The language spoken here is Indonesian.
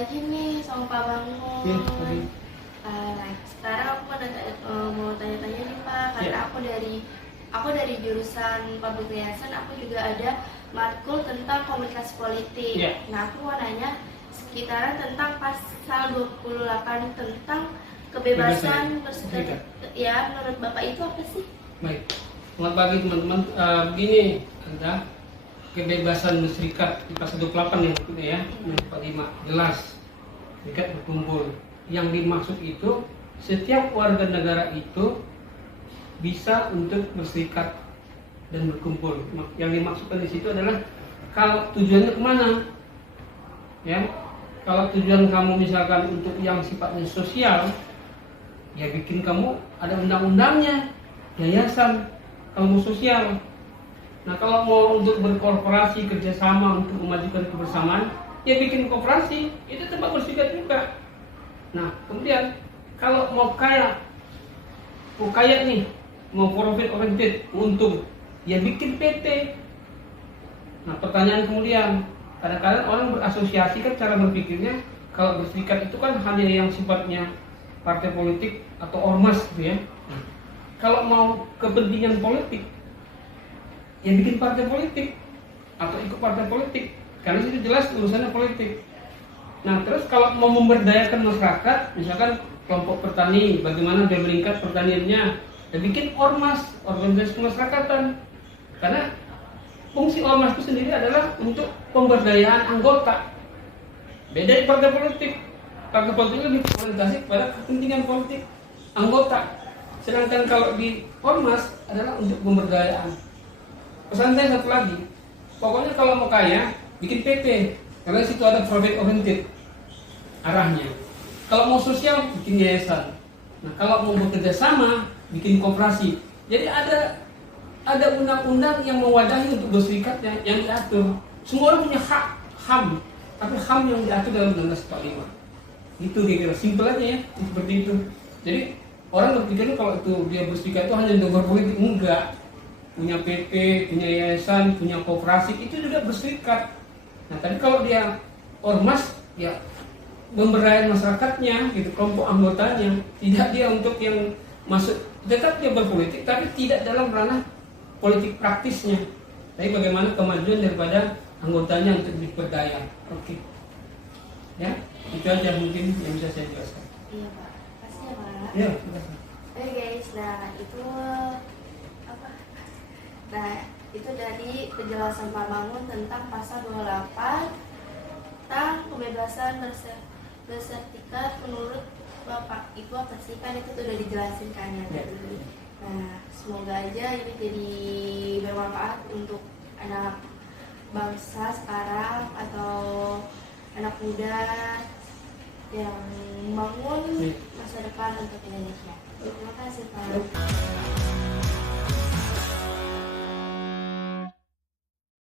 lagi nih sama Pak Bangun. Ya, Nah, sekarang aku mau tanya-tanya nih Pak, karena Ya. aku dari jurusan Public Relation, aku juga ada matkul tentang komunikasi politik. Ya. Nah, aku mau nanya sekitaran tentang pasal 28 tentang kebebasan berserikat. Ya, menurut Bapak itu apa sih? Baik, selamat pagi teman-teman. Begini, ada kebebasan berserikat di pasal 28 ya, gitu ya, 45 jelas serikat berkumpul. Yang dimaksud itu setiap warga negara itu bisa untuk berserikat dan berkumpul. Yang dimaksudkan di situ adalah kalau tujuannya kemana, ya. Kalau tujuan kamu misalkan untuk yang sifatnya sosial, ya bikin kamu ada undang-undangnya, yayasan kamu sosial. Nah kalau mau untuk berkorporasi kerjasama untuk memajukan kebersamaan, ya bikin koperasi, itu tempat berserikat juga. Nah kemudian kalau mau kaya nih, mau profit oriented, untung, ya bikin PT. Nah pertanyaan kemudian, kadang-kadang orang berasosiasi kan cara berpikirnya kalau berserikat itu kan hanya yang sifatnya partai politik atau ormas gitu ya. Kalau mau kepentingan politik, ya bikin partai politik atau ikut partai politik, karena itu jelas urusannya politik. Nah terus kalau mau memberdayakan masyarakat, misalkan kelompok petani, bagaimana dia meningkat pertaniannya, ya bikin ormas, organisasi kemasyarakatan. Karena fungsi ormas itu sendiri adalah untuk pemberdayaan anggota. Beda di partai politik. Partai politik lebih orientasi pada kepentingan politik anggota. Sedangkan kalau di ormas adalah untuk pemberdayaan. Pesan saya satu lagi, pokoknya kalau mau kaya, bikin PT. Karena situ ada profit oriented arahnya. Kalau mau sosial, bikin yayasan. Nah kalau mau bekerja sama, bikin koperasi. Jadi ada undang-undang yang mewadahi untuk berserikat yang diatur. Semua orang punya hak, HAM, tapi HAM yang diatur dalam Undang-Undang 45. Itu kira-kira simpel aja ya, seperti itu. Jadi orang berpikir kalau itu dia berserikat itu hanya untuk berpolitik, enggak. Punya PT, punya yayasan, punya koperasi, itu juga berserikat. Nah tapi kalau dia ormas, ya pemberdayaan masyarakatnya, gitu, kelompok anggotanya, tidak dia untuk yang masuk, tetap dia berpolitik, tapi tidak dalam ranah politik praktisnya. Tapi bagaimana kemajuan daripada anggotanya untuk diberdaya. Oke. Ya, itu aja mungkin yang bisa saya jelaskan. Iya Pak, kasih ya Pak. Ya, terima kasih. Oke guys, nah itu apa? Nah itu dari penjelasan Pak Mangun tentang pasal 28 tentang kebebasan berserikat. Menurut Bapak itu apa sih, kan itu sudah dijelasin kan ya tadi. Nah semoga aja ini jadi bermanfaat untuk anak bangsa sekarang atau anak muda yang membangun masa depan untuk Indonesia. Terima kasih Pak.